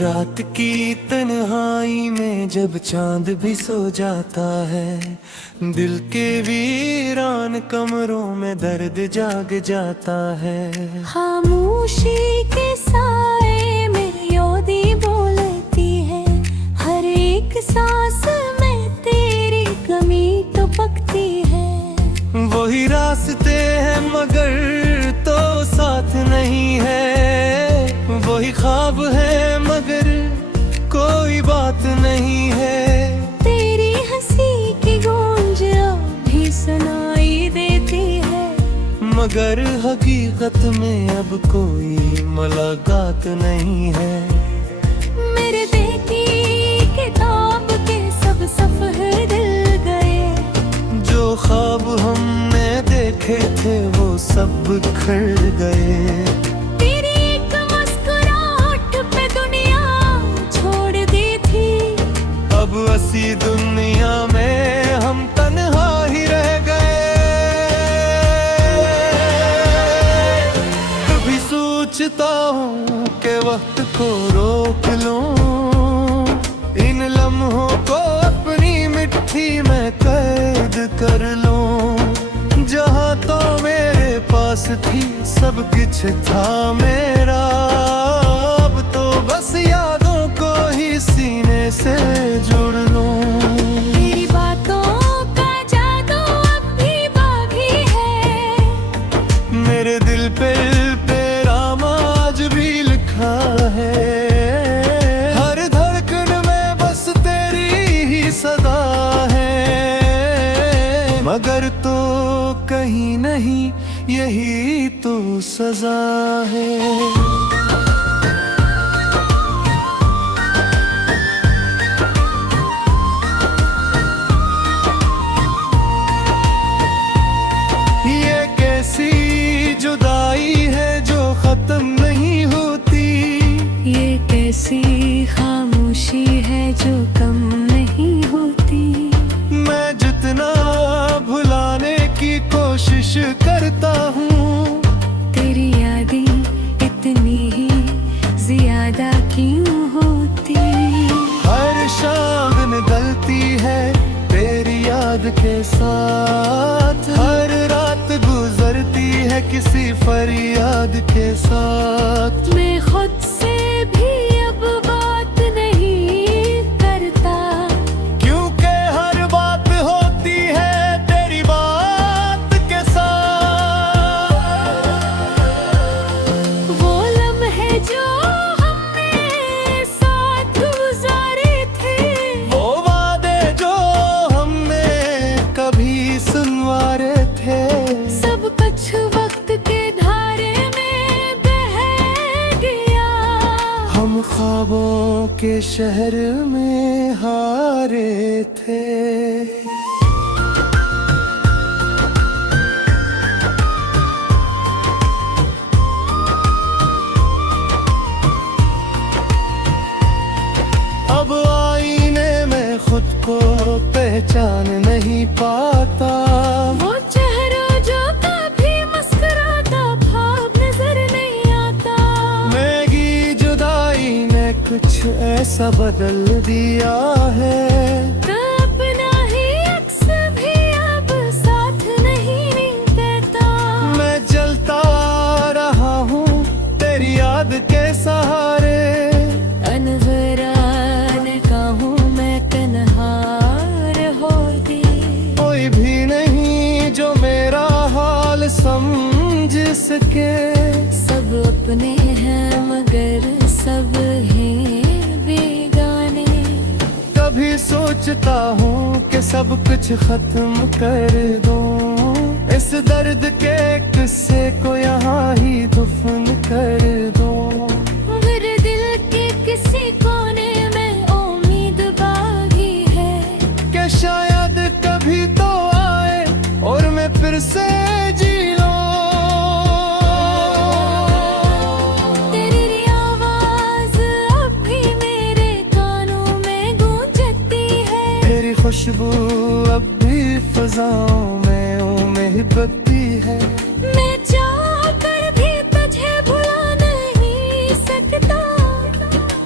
रात की तन्हाई में जब चांद भी सो जाता है, दिल के वीरान कमरों में दर्द जाग जाता है। खामोशी के साए मेरी योदी बोलती है, हर एक सांस में तेरी कमी तो पकती है। वही रास्ते हैं मगर तो साथ नहीं है, वही ख्वाब है मगर कोई बात नहीं है। तेरी हंसी की गूंज भी सुनाई देती है, मगर हकीकत में अब कोई मुलाकात नहीं है। मेरे दिल की किताब के सब सफ़े दिल गए, जो ख्वाब हमने देखे थे वो सब बिखर गए। तेरी एक मुस्कुराहट पे दुनिया छोड़ दी थी, अब ऐसी दुनिया में हम तन्हा ही रह गए। कभी सोचता हूँ कि वक्त को रोक लूं, इन लम्हों को अपनी मिट्टी में कैद कर लूं। जहाँ तो मेरे पास थी सब कुछ था मेरा, अब तो बस यादों को ही सीने से जोड़ लूं। तेरी बातों का जादू अब भी बाकी है, मेरे दिल पे तेरा आज भी लिखा है। हर धड़कन में बस तेरी ही सदा है, मगर तो कहीं नहीं यही तो सजा है। ये कैसी जुदाई है जो खत्म नहीं होती, ये कैसी खामोशी है जो कम नहीं होती। मैं जितना भुलाने की कोशिश करता हूँ, तेरी यादें इतनी ही ज्यादा क्यों होती। हर शाम निकलती है तेरी याद के साथ, हर रात गुजरती है किसी फरियाद के साथ। मैं खुद से भी अब बात नहीं करता, क्योंकि हर बात होती है तेरी बात के साथ। वो लम्हे जो हमने साथ गुजारे थे, वो वादे जो हमने कभी सुनवारे थे, सब कुछ वक्त के धारे में बह गया। हम ख्वाबों के शहर में हारे थे। अब आईने में खुद को पहचान नहीं पाता, वो चेहरा जो कभी मुस्कुराता भाव नजर नहीं आता। मेरी जुदाई ने कुछ ऐसा बदल दिया है, तो अपना ही अक्स भी अब साथ नहीं देता। मैं जलता रहा हूँ तेरी याद के सहारे। अनवरान का हूँ मैं तन्हार होती, कोई भी नहीं जो मेरा हाल समझ सके। सब अपने हैं मगर सब हैं बेगाने। कभी सोचता हूँ कि सब कुछ खत्म कर दूं, इस दर्द के किस्से को यहाँ ही दफन कर दूं। मगर दिल के किसी कोने में उम्मीद बागी है, कि शायद कभी तो आए और मैं फिर से जी लूं। तेरी आवाज अब भी मेरे कानों में गूंजती है, तेरी खुशबू अब भी फजाओं में उम्मीद बत्ती है। मैं चाह कर भी तुझे भुला नहीं सकता।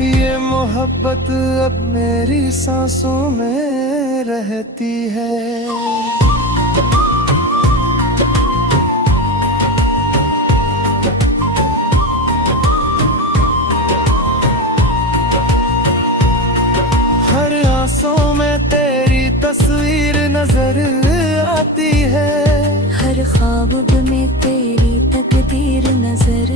ये मोहब्बत अब मेरी सांसों में रहती है। हर आंसू में तेरी तस्वीर नजर आती है। हर ख्वाब में तेरी तकदीर नजर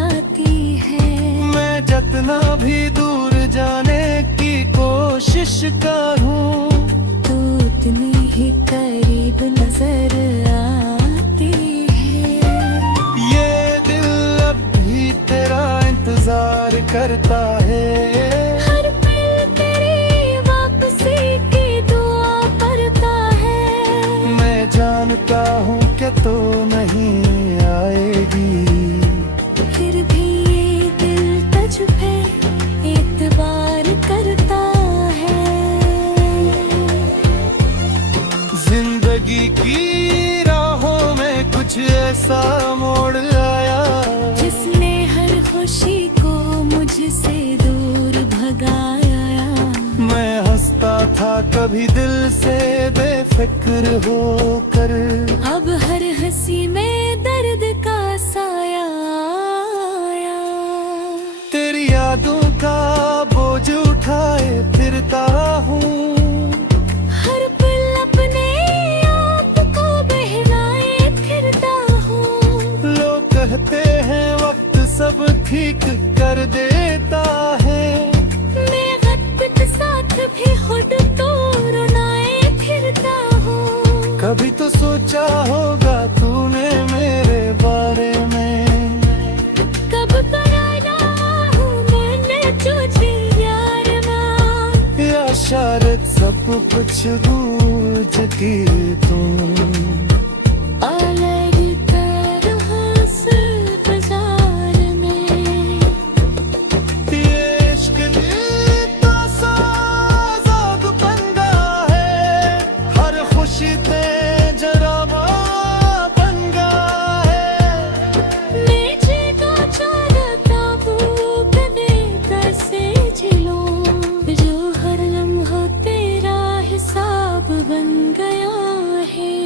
आती है। मैं जितना भी दूर जाने की कोशिश करूं, तू उतनी ही करीब नजर आती है। ये दिल अब भी तेरा इंतजार करता है। हर पल तेरी वापसी की दुआ करता है। मैं जानता हूँ कि तो नहीं आएगी, फिर भी ये दिल तुझ पे एतबार करता है। जिंदगी की राहों में कुछ ऐसा मोड़ आया, जिसने हर खुशी को मुझसे दूर भगाया। मैं हंसता था कभी दिल से बेफिक्र होकर, अब हर हंसी में दर्द का साया आया। तेरी यादों का बोझ उठाए फिरता हूँ। हर पल अपने आप को बहलाए फिरता हूँ। लोग कहते हैं वक्त सब ठीक कर देता है, मैं वक्त साथ भी खुद तो रुलाए फिरता हूँ। कभी तो सोचा होगा तूने मेरे बारे में, कब पराया हूँ मैंने तुझे यार ना। या शायद सब कुछ बूझ के तुम अलग तरह से बाजार में। ये इश्क दिल का साज़ाद बंदा है, हर खुशी ते जरा बन गया है। मैं जीना चाहता हूँ कदे कैसे जिलूं, जो हर लम्हा तेरा हिसाब बन गया है।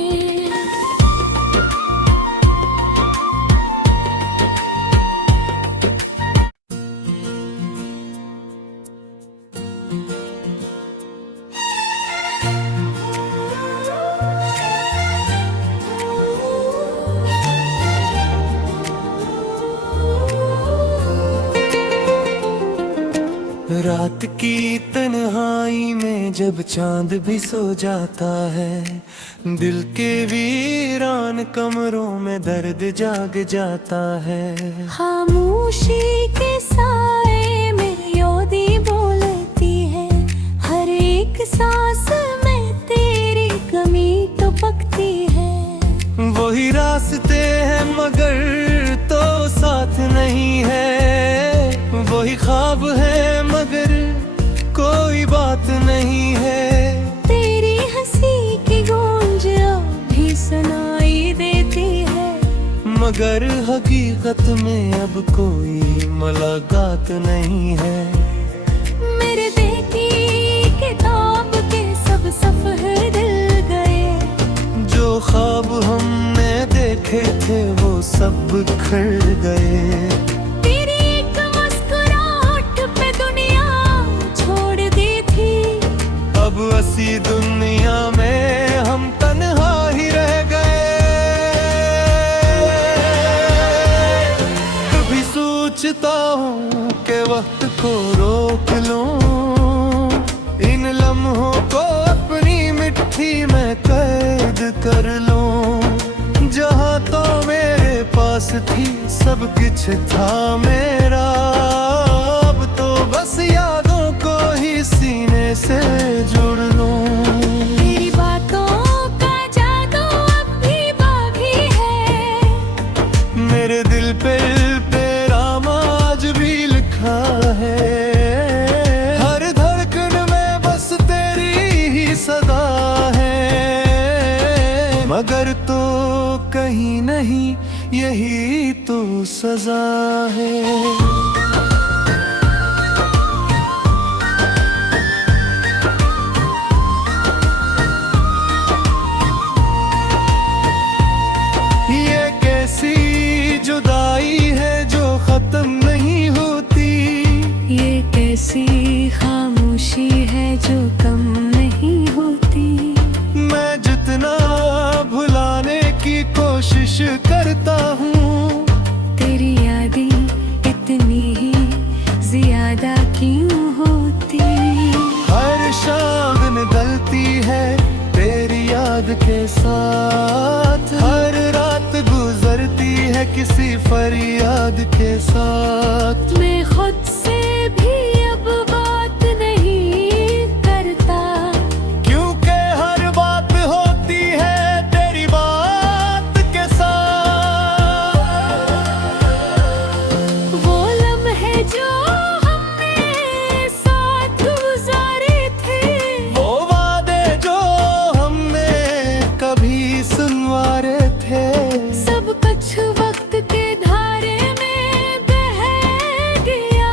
रात की तन्हाई में जब चांद भी सो जाता है, दिल के वीरान कमरों में दर्द जाग जाता है। खामोशी के साए में योदी बोलती है। हर एक सांस में तेरी कमी तो पकती है। वही रास्ते हैं मगर तो साथ नहीं है, वही ख्वाब है मगर कोई बात नहीं है। तेरी हंसी की गूंज भी सुनाई देती है, मगर हकीकत में अब कोई मुलाकात नहीं है। मेरे देखी किताब के सब सफ़े दिल गए। जो ख्वाब हमने देखे थे वो सब बिखर गए। तेरी एक मुस्कुराहट पे दुनिया छोड़ दी थी। अब असी दुनिया में हम तन्हा ही रह गए। कभी सोचता हूँ कि वक्त को रोक लूं, इन लम्हों को अपनी मिट्टी में कैद कर लूं। जहाँ तो मेरे पास थी सब कुछ था मेरा, अब तो बस यादों को ही सीने से जोड़ लूं। तेरी बातों का जादू अब भी बाकी है। मेरे दिल पे तेरा आज भी लिखा है। हर धड़कन में बस तेरी ही सदा है, मगर तो कहीं नहीं यही तो सजा है। जो कम नहीं होती। मैं जितना भुलाने की कोशिश करता हूँ, तेरी यादें इतनी ही ज्यादा क्यों होती। हर शाम निकलती है तेरी याद के साथ, हर रात गुजरती है किसी फरियाद के साथ। मैं खुद से भी अब बात नहीं करता, क्योंकि हर बात होती है तेरी बात के साथ। वो लम्हे जो हमने साथ गुजारे थे, वो वादे जो हमने कभी सुनवारे थे, सब कुछ वक्त के धारे में बह गया।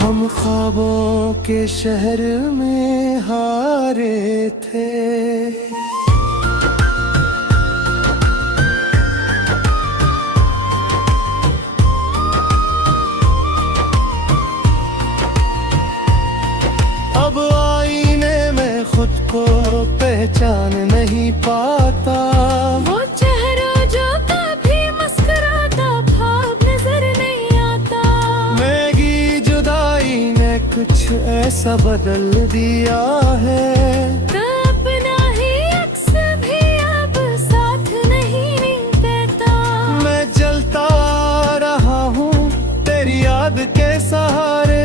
हम ख्वाबों के शहर में हारे थे। अब आईने में खुद को पहचान नहीं पाता, वो चेहरा जो कभी मुस्कुराता ख्वाब नजर नहीं आता। मैगी जुदाई ने कुछ ऐसा बदल दिया है, अपना ही अक्स भी अब साथ नहीं देता। मैं जलता रहा हूँ तेरी याद के सहारे।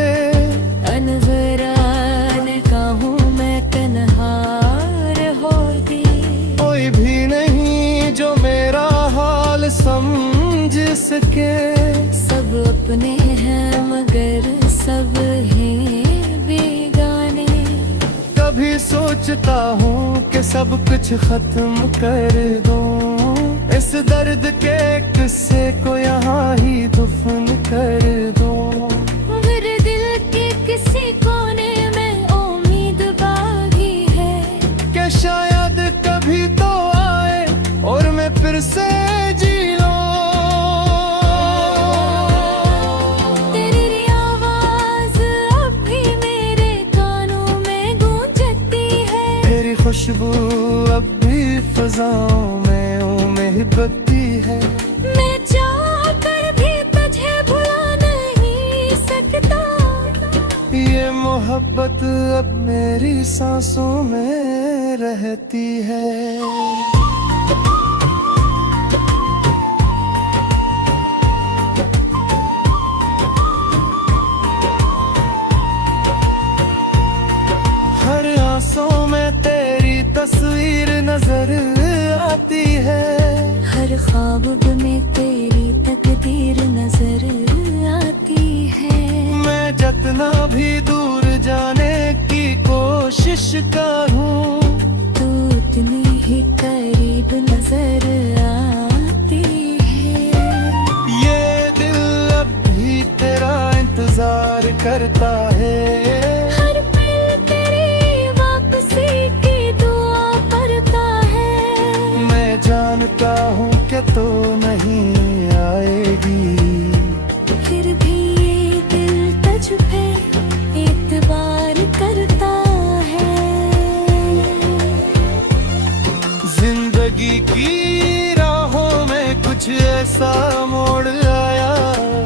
अनवराने का हूँ मैं तन्हार होती। कोई भी नहीं जो मेरा हाल समझ सके, सब अपने हैं मगर सब हैं बेगाने। कभी सोचता हूँ कि सब कुछ खत्म कर दूं, इस दर्द के किस्से को यहाँ ही दफन कर दूं। मगर दिल के किसी कोने में उम्मीद बागी है, कि शायद कभी तो आए और मैं फिर से जी लूं। तेरी आवाज अब भी मेरे कानों में गूंजती है, तेरी खुशबू अब भी फजाओं में महकती है। मैं चाह कर भी तुझे भुला नहीं सकता। ये मोहब्बत अब मेरी सांसों में रहती है। हर आंसू में तेरी तस्वीर नजर आती है, हर ख्वाब में तेरी तकदीर नजर आती है। मैं जितना भी दूर जाने की कोशिश करूं, तू उतनी ही करीब नजर आती है। ये दिल अब भी तेरा इंतजार करता है। हर पल तेरी वापसी की दुआ करता है। मैं जानता हूँ कि तू नहीं आएगी, फिर भी ये दिल तुझ पे एतबार करता है। जिंदगी की राहों में कुछ ऐसा मोड़ आया,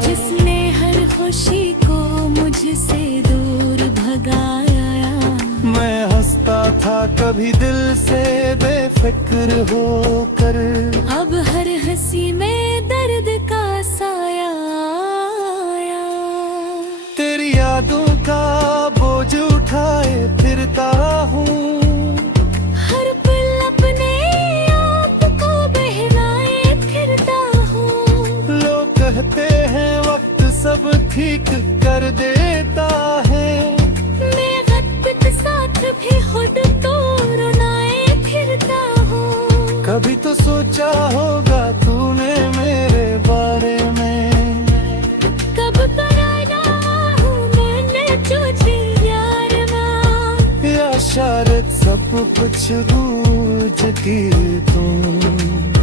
जिसने हर खुशी को मुझसे दूर भगाया। मैं हंसता था कभी दिल से बेफिक्र होकर, अब हर हंसी में दर्द का साया आया। तेरी यादों का बोझ उठाए फिरता हूँ, हर पल अपने आप को बहलाए फिरता हूँ। लोग कहते हैं वक्त सब ठीक कर देता है, मैं वक्त के साथ भी खुद को रुलाए फिरता हूँ। कभी तो सोचा होगा तूने मेरे बारे में, कब कराया हूँ मैंने तुझे यार ना। या शायद सब कुछ बूझ के तुम